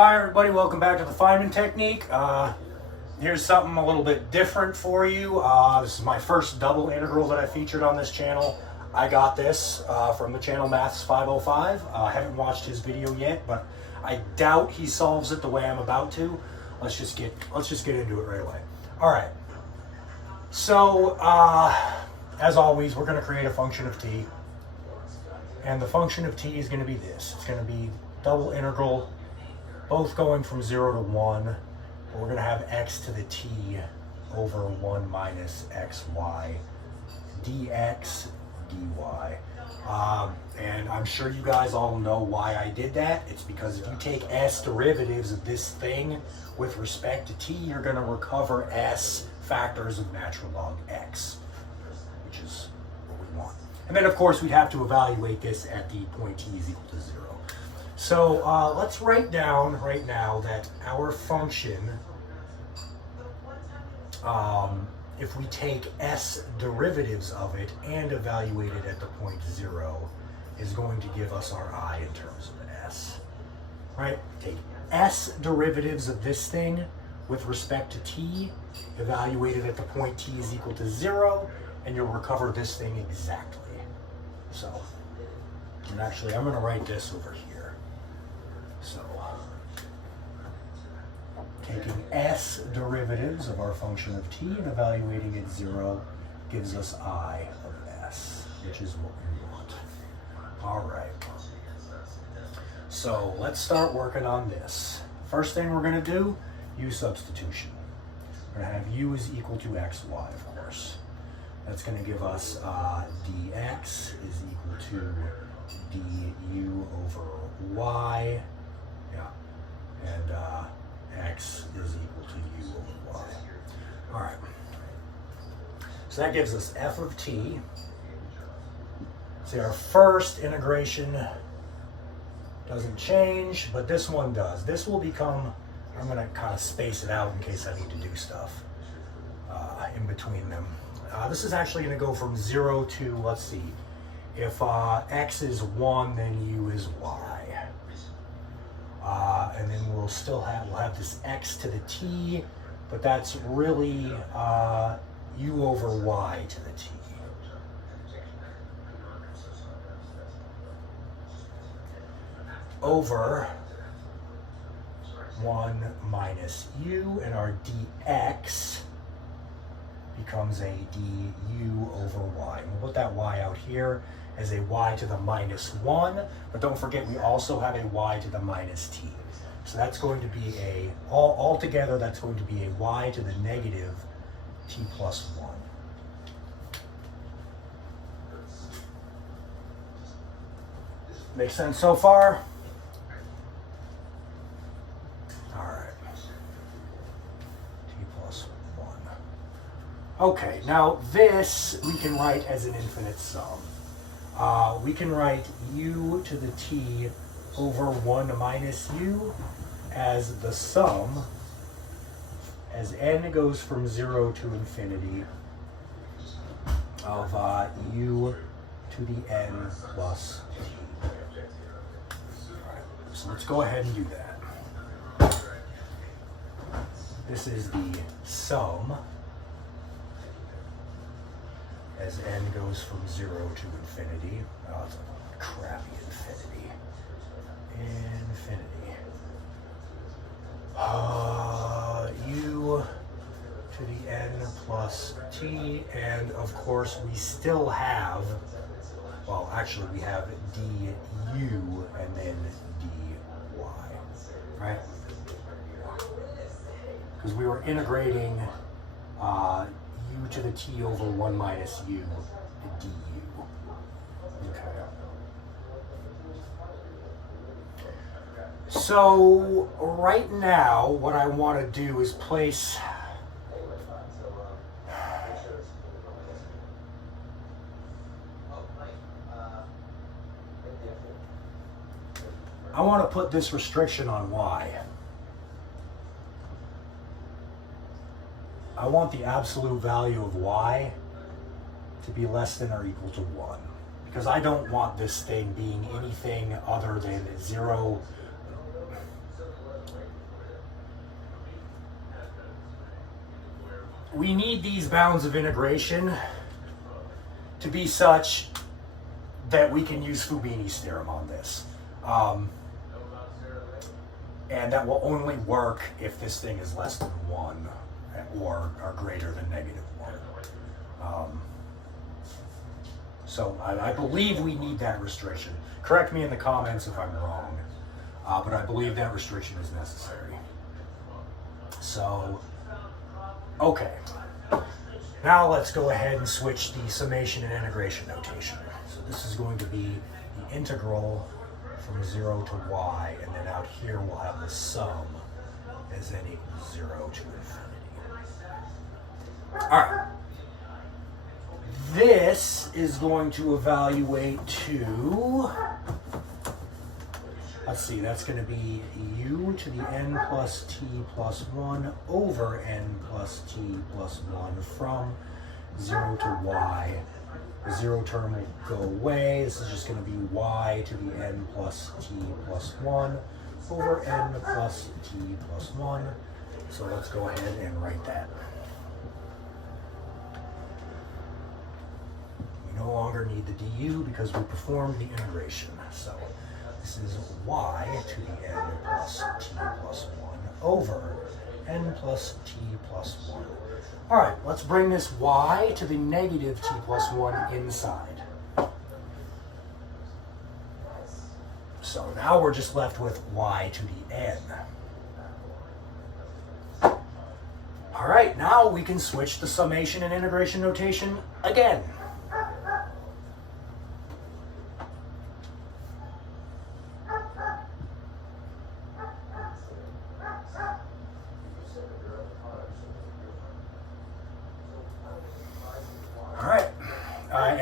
Hi everybody, welcome back to the Feynman technique. Here's something a little bit different for you. This is my first double integral that I featured on this channel. I got this from the channel Maths 505. I haven't watched his video yet, but I doubt he solves it the way I'm about to. Let's just get into it right away. All right. So as always, we're going to create a function of t, and the function of t is going to be this. It's going to be double integral, both going from 0 to 1. We're going to have x to the t over 1 minus xy dx dy. And I'm sure you guys all know why I did that. It's because if you take s derivatives of this thing with respect to t, you're going to recover s factors of natural log x, which is what we want. And then, of course, we'd have to evaluate this at the point t is equal to 0. So let's write down right now that our function, if we take s derivatives of it and evaluate it at the point 0, is going to give us our I in terms of s. Right? Take s derivatives of this thing with respect to t, evaluate it at the point t is equal to 0, and you'll recover this thing exactly. So, and actually I'm going to write this over here. So, taking s derivatives of our function of t and evaluating it 0 gives us I of s, which is what we want. All right. So let's start working on this. First thing we're going to do, u substitution. We're going to have u is equal to xy, of course. That's going to give us dx is equal to du over y. Yeah, and x is equal to u over y. All right. So that gives us f of t. See, our first integration doesn't change, but this one does. This will become, I'm going to kind of space it out in case I need to do stuff in between them. This is actually going to go from 0 to, let's see, if x is 1, then u is y. And then we'll have this x to the t, but that's really u over y to the t. Over 1 minus u, and our dx becomes a du over y. We'll put that y out here as a y to the minus 1, but don't forget we also have a y to the minus t. So that's going to be altogether that's going to be a y to the negative t plus 1. Make sense so far? All right. T plus 1. Okay, now this we can write as an infinite sum. We can write u to the t over 1 minus u as the sum as n goes from 0 to infinity of u to the n plus t. All right, so let's go ahead and do that. This is the sum as n goes from 0 to infinity. Oh, it's a crappy infinity. Infinity. U to the n plus t, and of course we still have, well actually we have du and then dy, right? Because we were integrating u to the t over 1 minus u du. Okay. So right now, what I want to do is place I want to put this restriction on y. I want the absolute value of y to be less than or equal to 1. Because I don't want this thing being anything other than 0 we need these bounds of integration to be such that we can use Fubini's theorem on this. And that will only work if this thing is less than 1 or greater than -1. So I believe we need that restriction. Correct me in the comments if I'm wrong, but I believe that restriction is necessary. So, okay. Now let's go ahead and switch the summation and integration notation. So this is going to be the integral from 0 to y, and then out here we'll have the sum as n equals 0 to infinity. All right. This is going to evaluate to, let's see, that's going to be u to the n plus t plus 1 over n plus t plus 1 from 0 to y. The 0 term will go away. This is just going to be y to the n plus t plus 1 over n plus t plus 1. So let's go ahead and write that. We no longer need the du because we performed the integration. So this is y to the n plus t plus 1 over n plus t plus 1. All right, let's bring this y to the negative t plus 1 inside. So now we're just left with y to the n. All right, now we can switch the summation and integration notation again.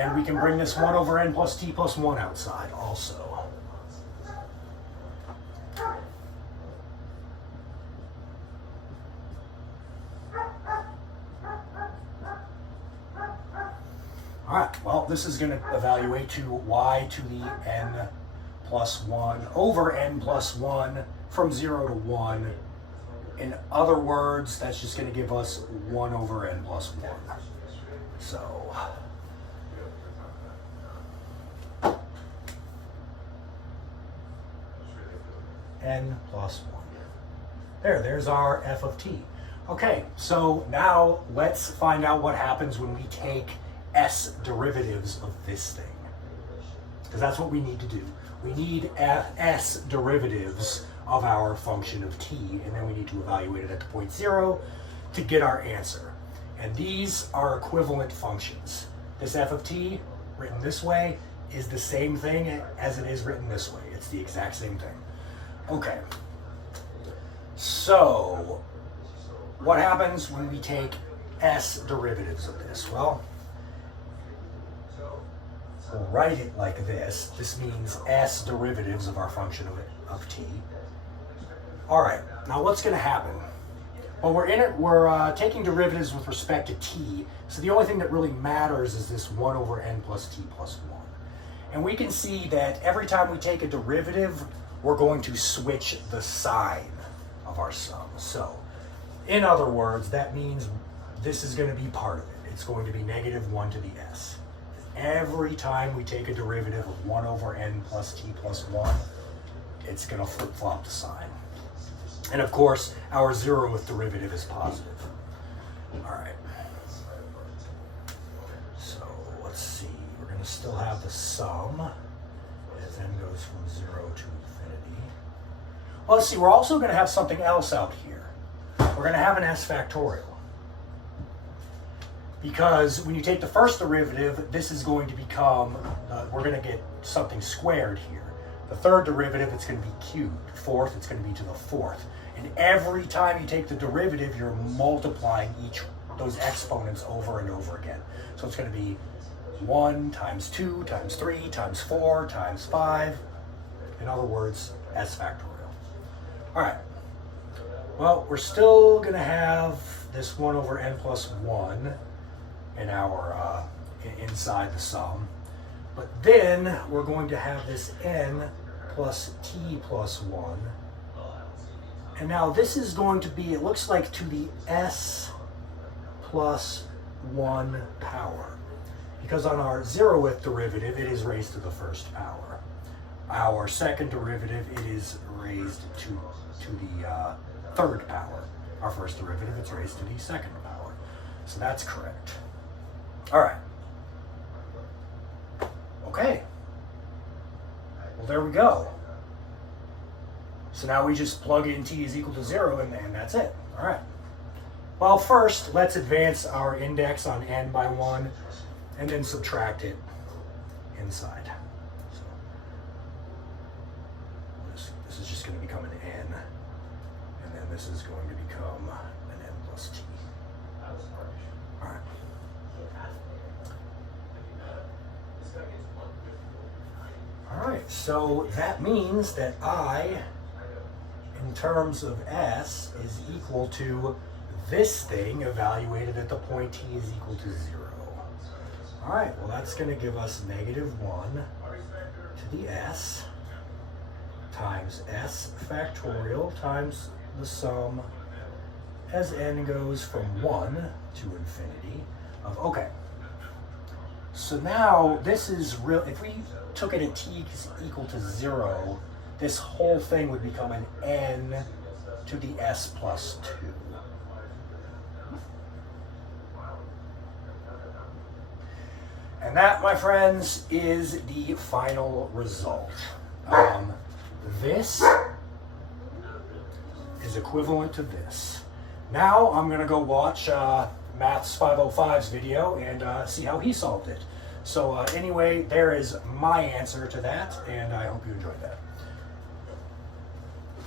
And we can bring this 1 over n plus t plus 1 outside also. All right, well, this is going to evaluate to y to the n plus 1 over n plus 1 from 0 to 1. In other words, that's just going to give us 1 over n plus 1. So n plus 1. There's our f of t. Okay, so now let's find out what happens when we take s derivatives of this thing. Because that's what we need to do. We need s derivatives of our function of t, and then we need to evaluate it at the point 0 to get our answer. And these are equivalent functions. This f of t, written this way, is the same thing as it is written this way. It's the exact same thing. Okay, so what happens when we take s derivatives of this? Well, we'll write it like this. This means s derivatives of our function of t. All right, now what's going to happen? Well, we're taking derivatives with respect to t, so the only thing that really matters is this 1 over n plus t plus 1. And we can see that every time we take a derivative, we're going to switch the sign of our sum. So, in other words, that means this is going to be part of it. It's going to be negative 1 to the s. Every time we take a derivative of 1 over n plus t plus 1, it's going to flip-flop the sign. And of course, our 0th derivative is positive. All right. So, let's see. We're going to still have the sum as n goes from 0 to infinity. Well, let's see. We're also going to have something else out here. We're going to have an s factorial. Because when you take the first derivative, this is going to become, we're going to get something squared here. The third derivative, it's going to be cubed. Fourth, it's going to be to the fourth. And every time you take the derivative, you're multiplying those exponents over and over again. So it's going to be 1 times 2 times 3 times 4 times 5. In other words, s factorial. All right. Well, we're still going to have this 1 over n plus 1 in our inside the sum. But then we're going to have this n plus t plus 1. And now this is going to be, it looks like to the s plus 1 power. Because on our 0th derivative, it is raised to the first power. Our second derivative, it is raised to the third power. Our first derivative, it's raised to the second power. So that's correct. All right. Okay. Well, there we go. So now we just plug in t is equal to 0, and that's it. All right. Well, first, let's advance our index on n by 1, and then subtract it inside. So this is just going to become an n, and then this is going to become an n plus t. All right. All right, so that means that I, in terms of s, is equal to this thing evaluated at the point t is equal to 0. All right, well, that's going to give us negative 1 to the s times s factorial times the sum as n goes from 1 to infinity of, okay. So now this is real, if we took it at t is equal to 0, this whole thing would become an n to the s plus 2. And that, my friends, is the final result. This is equivalent to this. Now I'm going to go watch Maths 505's video and see how he solved it. So anyway, there is my answer to that, and I hope you enjoyed that.